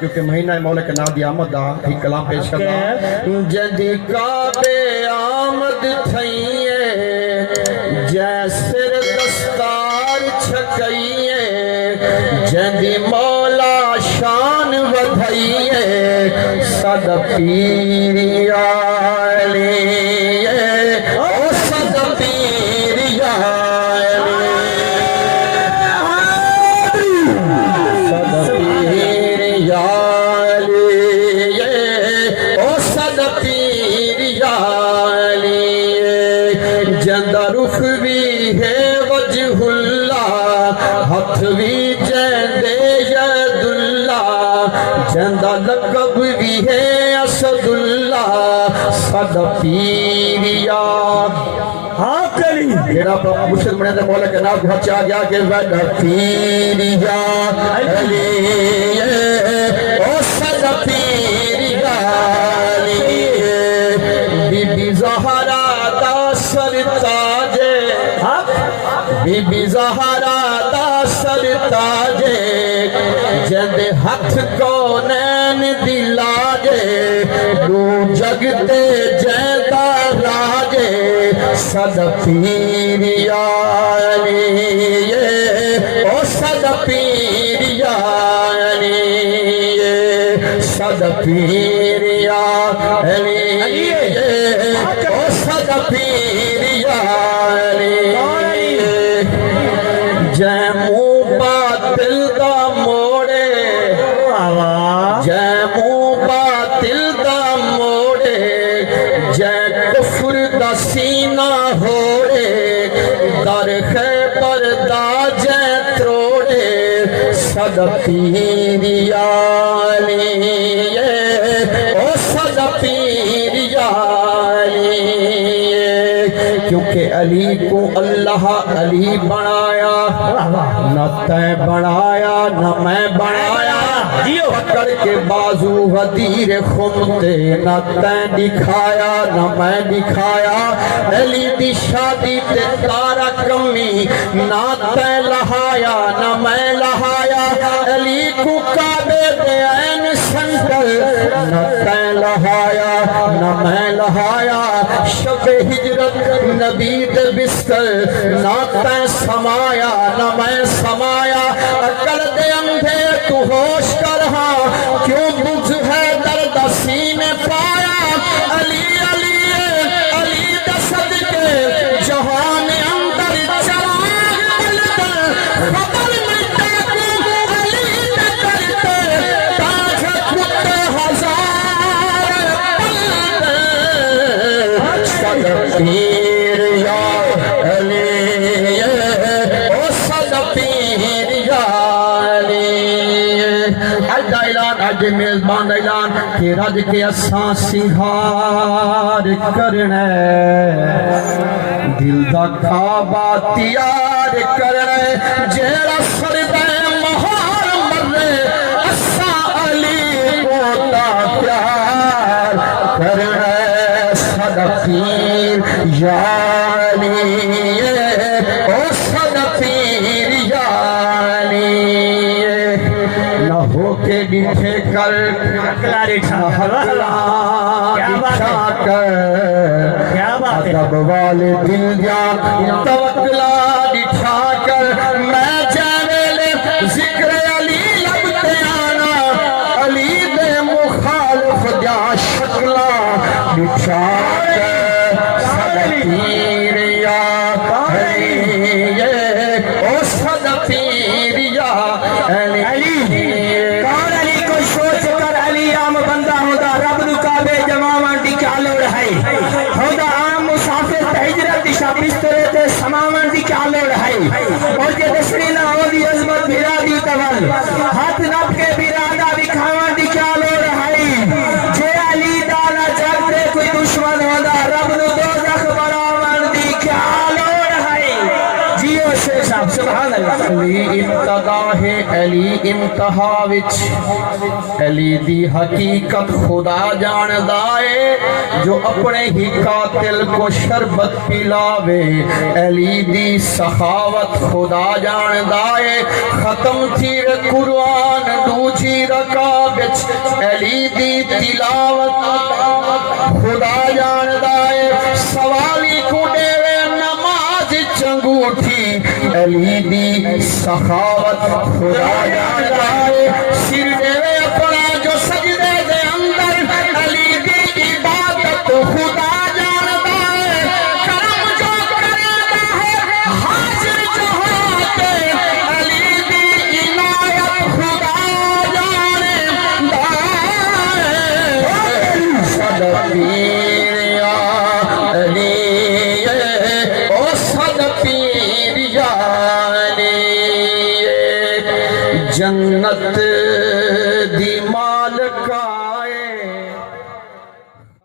کیونکہ مہینہ مولا کے نام دی آمد دا ایک کلام پیش کرنا جدی کعبے آمد تھئیے جیسے دستار چھکئیے جدی مولا شان ودھئیے صد پیری آلیے او صد پیری رخ بھی ہے وجہ اللہ ہاتھ بھی جیندے ید اللہ جندہ لقب بھی ہے اسد اللہ صد پیریا ہاں کری میرا مرشد بنے دے مولا کے نام بہت چاہ گیا کہ صد پیریا علی او صد پیریا بی بی زہرا دا سرتاج بی بی زہرا دا سرتاجے جند ہتھ کونین دلاجے دو جگتے جیدہ راجے صد پیری آلیے او صد پیری آلیے صد پیری آلیے او صد پیری آلیے جے مو باطل دا موڑے جے مو باطل دا موڑے جے کفر دا سینہ ہوڑے در خیبر دا جے تروڑے صد پیری آلیے او صد پیری آلیے کیونکہ علی کو اللہ علی بنایا نہ تے بنایا نہ میں بنایا پکڑ کے بازو غدیر خمتے نہ تے دکھایا نہ میں دکھایا علی دی شادی تے تارا کمی نہ تے لہایا نہ میں لہایا علی کو کعبے دے عین سنگل نہ تے لہایا نہ میں لہایا شب ہجرت نبی دے بستر نہ تے سمایا نہ میں سمایا عقل دے اندھے تو ہوش کر ہاں کیوں بجھ ہے درد سینے پایا علی علی علی دا صدقے جہان اندر چراغ بلدر خبر مٹا کو علی دے کرتے تاج کتے ہزار بلدر صد پیر یا علی او صد پیر یا علی اج اعلان اج میزبان اعلان کہ رج کے اساں سنگھار کرنا دل دا کعبہ تیار کرنا جیڑا سردے مہار مرے اساں علی کو دا پیار کرنا صد پیر یا علی او صد پیر یا علی نہ ہو کے ڈٹھے کر ادب والے دل جا توکلا دکھا کر میں جاویلے ذکر علی لبتے آنا علی دے مخالف جا شکلا دکھا کر صد پیر یا علی او صد پیر یا علی کون علی کو سوچ کر علی عام بندہ ہوتا رب نو کعبے جماوان دی کیا لوڑ ہے ہوتا عام مسافر تہجرت دشا بسترے تے سماوان دی کیا لوڑ ہے اور جے دشری نہ ہو دی عظمت بھیرا دی تول ہاتھ نپ کے بھیرادہ دکھاوان دی کیا لوڑ ہے جے علی دانا جگ دے کوئی دشمن ہوتا رب نو دوزخ بناوان دی کیا لوڑ ہے جیو شیخ صاحب سبحان اللہ علی ابتدا ہے علی انتہا وچ علی دی حقیقت خدا جان دائے جو اپنے ہی قاتل کو شربت پلاوے علی دی سخاوت خدا جان دائے ختم تھی قرآن علی دی تلاوت خدا جاندا ہے سوالی کو ڈیوے نماز چنگوٹھی علی دی سخاوت خدا جاندا ہے سر ڈیوے اپنا جو سجدے دے اندر علی دی عبادت خدا جاندا ہے کرم جو کرتا ہے حاضر جہاں پہ علی دی عنایت خدا جاندا ہے صد پیر یا علی او صد پیر یا علی جنت